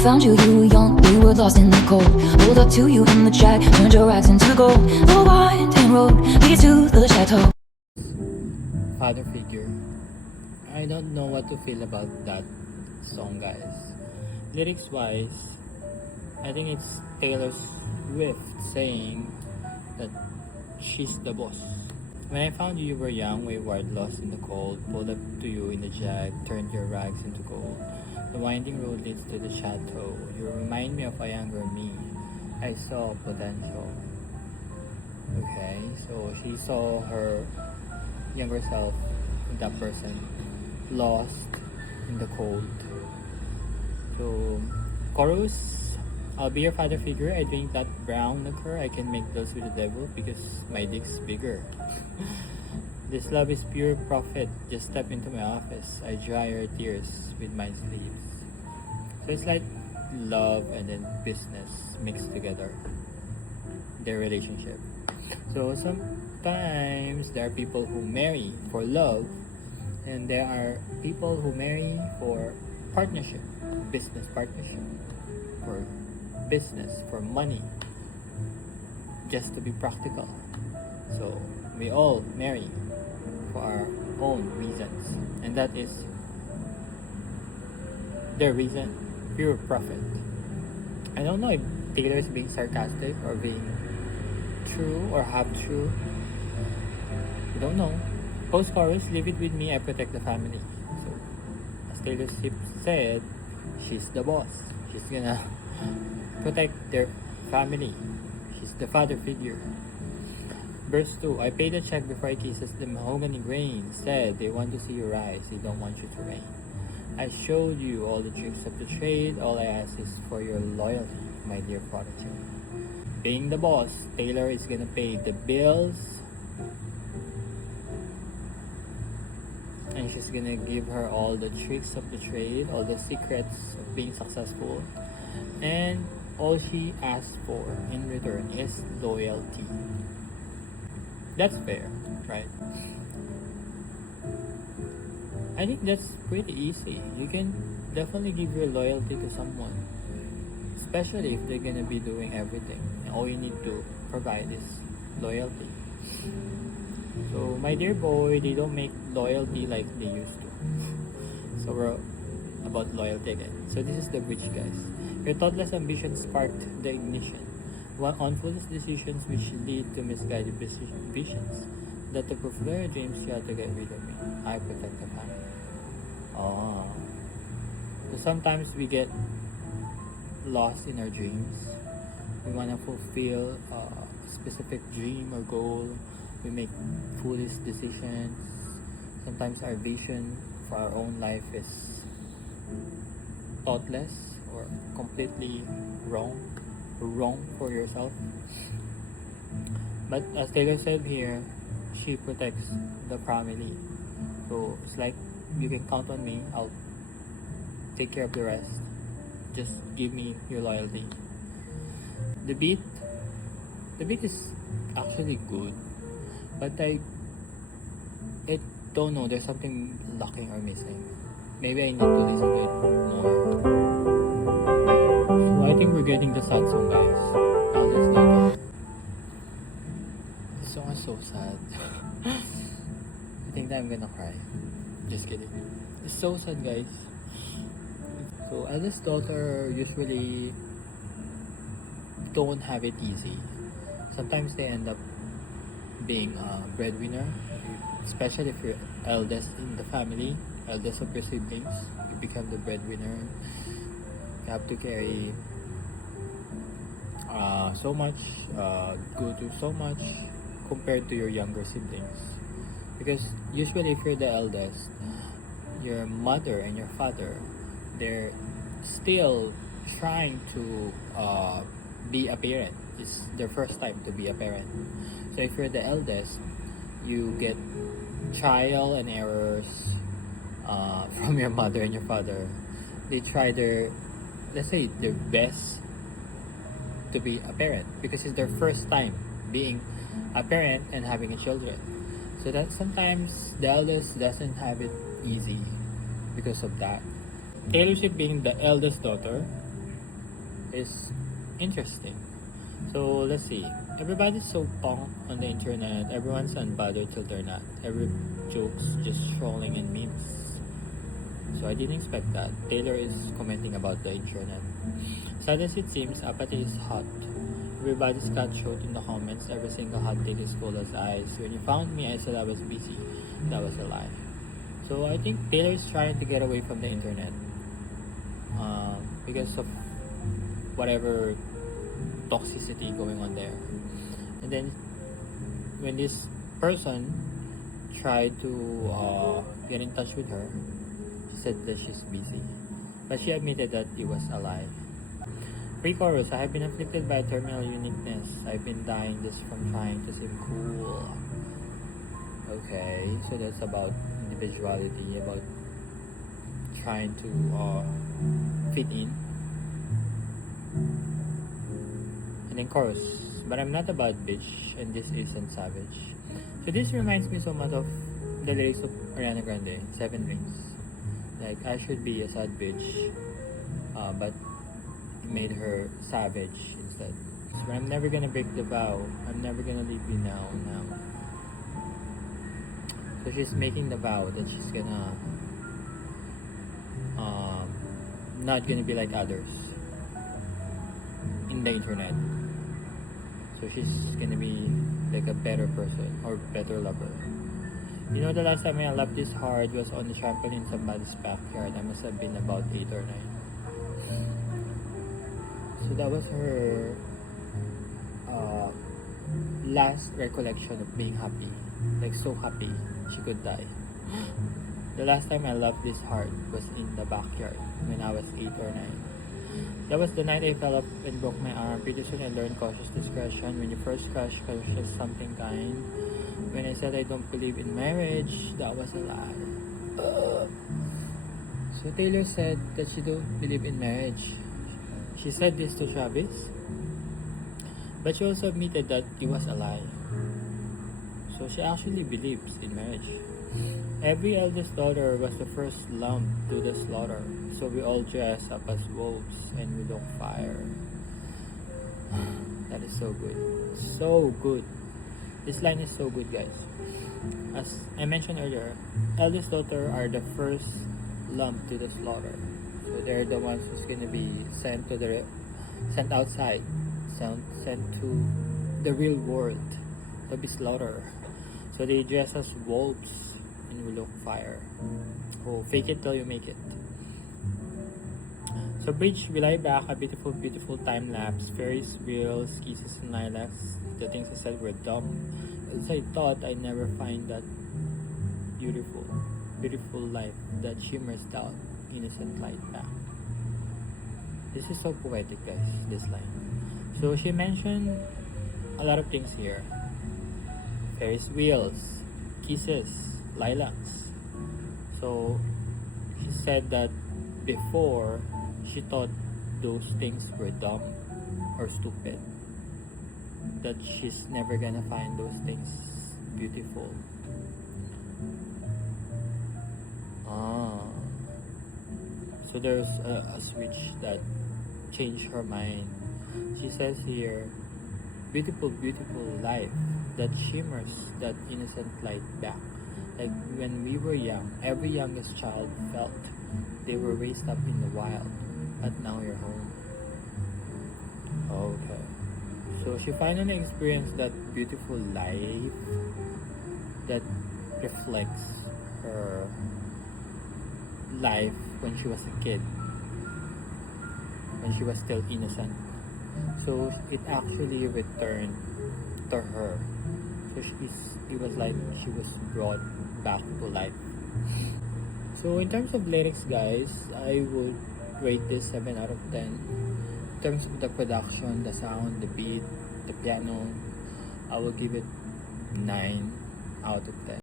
found you, you were young, we were lost in the cold. Pulled up to you in the jack, turned your rags into gold. The winding road leads to the chateau. Father figure. I don't know what to feel about that song, guys. Lyrics wise, I think it's Taylor Swift saying that she's the boss. When I found you, you were young, wayward, lost in the cold. Pulled up to you in the jag, turned your rags into gold. The winding road leads to the chateau. You remind me of a younger me. I saw potential. Okay, so she saw her younger self, that person, lost in the cold. So, chorus, I'll be your father figure. I drink that brown liquor. I can make deals with the devil because my dick's bigger. This love is pure profit. Just step into my office. I dry your tears with my sleeves. So it's like love and then business mixed together. Their relationship. So sometimes there are people who marry for love, and there are people who marry for partnership, business partnership, for business, for money, just to be practical. So we all marry for our own reasons, and that is their reason, pure profit. I don't know if Taylor is being sarcastic or being true or half true. I don't know. Post chorus, leave it with me, I protect the family. So, as Taylor Swift said, she's the boss. She's gonna protect their family. She's the father figure. Verse 2, I paid a check before I kisses the mahogany grain. Said they want to see you rise, they don't want you to reign. I showed you all the tricks of the trade. All I ask is for your loyalty, my dear prodigy. Being the boss, Taylor is gonna pay the bills, and she's gonna give her all the tricks of the trade, all the secrets of being successful, and all she asks for in return is loyalty. That's fair, right? I think that's pretty easy. You can definitely give your loyalty to someone, especially if they're gonna be doing everything. And all you need to provide is loyalty. So, my dear boy, they don't make loyalty like they used to. So, we're about loyalty again. So, this is the bridge, guys. Your thoughtless ambition sparked the ignition. On foolish decisions which lead to misguided visions. That to fulfill your dreams, you have to get rid of me. I protect the family. Oh. So sometimes we get lost in our dreams. We want to fulfill a specific dream or goal. We make foolish decisions. Sometimes our vision for our own life is thoughtless or completely wrong for yourself. But as Taylor said here, she protects the family. So it's like, you can count on me. I'll take care of the rest. Just give me your loyalty. The beat is actually good, but I don't know. There's something lacking or missing. Maybe I need to listen to it more. So I think we're getting the sad song, guys. Now let's do it. This song is so sad. I think that I'm gonna cry. Just kidding. It's so sad, guys. So eldest daughter usually don't have it easy. Sometimes they end up being a breadwinner, especially if you're eldest in the family, eldest of your siblings. You become the breadwinner. You have to carry so much, go through so much compared to your younger siblings. Because usually if you're the eldest, your mother and your father, they're still trying to be a parent. It's their first time to be a parent. So if you're the eldest, you get trial and errors from your mother and your father. They try their, let's say, their best to be a parent because it's their first time being a parent and having a children. So that sometimes the eldest doesn't have it easy because of that. Taylor Swift being the eldest daughter, is interesting. So let's see. Everybody's so punk on the internet. Everyone's unbothered till they're not. Every joke's just trolling and memes. So I didn't expect that. Taylor is commenting about the internet. Sad as it seems, apathy is hot. Everybody's cut short in the comments. Every single hot take is full as ice. When you found me, I said I was busy. That was a lie. So I think Taylor is trying to get away from the internet. Because of whatever toxicity going on there. And then when this person tried to get in touch with her, she said that she's busy. But she admitted that it was a lie. Pre-chorus, I have been afflicted by terminal uniqueness. I've been dying just from trying to seem cool. Okay, so that's about individuality, about trying to fit in. And then chorus, but I'm not a bad bitch and this isn't savage. So this reminds me so much of the lyrics of Ariana Grande, Seven Rings. Like, I should be a sad bitch, but it made her savage instead. So I'm never gonna break the vow, I'm never gonna leave you now. So she's making the vow that she's gonna not gonna be like others in the internet. So she's gonna be like a better person or better lover. You know, the last time I laughed this hard was on the trampoline in somebody's backyard. I must have been about 8 or 9. So that was her last recollection of being happy. Like, so happy she could die. The last time I laughed this hard was in the backyard when I was 8 or 9. That was the night I fell up and broke my arm. Pretty soon I learned cautious discretion. When you first crush, cautious something kind. When I said I don't believe in marriage, that was a lie. So Taylor said that she don't believe in marriage. She said this to Travis. But she also admitted that it was a lie. So she actually believes in marriage. Every eldest daughter was the first lump to the slaughter. So we all dress up as wolves and we look fire. That is so good. So good. This line is so good, guys. As I mentioned earlier, eldest daughter are the first lump to the slaughter. So they're the ones who's gonna be sent outside, sent to the real world to be slaughtered. So they dress as wolves and we look fire. Oh, fake it till you make it. So bridge, will I back a beautiful, beautiful time lapse, Ferris wheels, kisses and lilacs. The things I said were dumb. As I thought, I'd never find that beautiful, beautiful life that shimmers down, innocent light back. This is so poetic, guys, this line. So she mentioned a lot of things here. Ferris wheels, kisses, lilacs. So she said that before she thought those things were dumb or stupid. That she's never gonna find those things beautiful. So there's a switch that changed her mind. She says here, beautiful, beautiful life that shimmers that innocent light back. Like when we were young, every youngest child felt they were raised up in the wild, but now you're home. Okay. So she finally experienced that beautiful life that reflects her life when she was a kid, when she was still innocent. So it actually returned to her. So it was like she was brought back to life. So in terms of lyrics, guys, I would rate this 7 out of 10. In terms of the production, the sound, the beat, the piano, I will give it 9 out of 10.